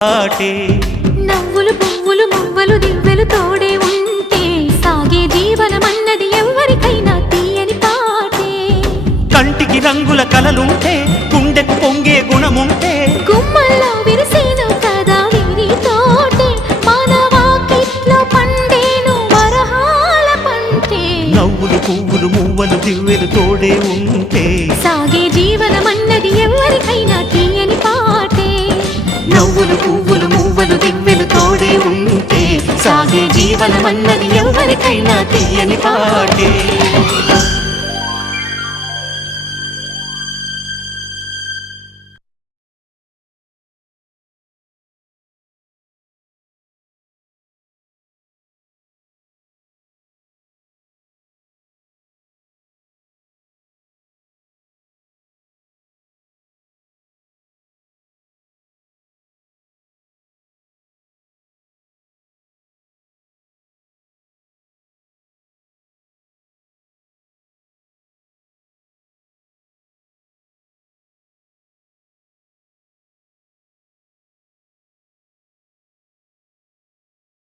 పాటే నవ్వులు పువ్వులు మువ్వలు దివ్వెలు తోడే ఉంటే సాగే జీవనమన్నది ఎవరికైనా తీయని పాటే. కంటికి రంగుల కలలుంటే గుండెకు పొంగే గుణముంటే గుమ్మల్లో విరిసేను కదా వీరి తోటే మానవాకిట్లో పండేను వరహాల పంటే. నవ్వులు పువ్వులు మువ్వలు దివ్వెలు తోడే ఉంటే సాగే జీవనమన్నది ఎవరికైనా తీయని పాటే. నవ్వులు పువ్వులు మువ్వలు దివ్వెలు తోడే ఉంటే సాగే జీవనమన్నది ఎవరికైనా తీయని పాటే.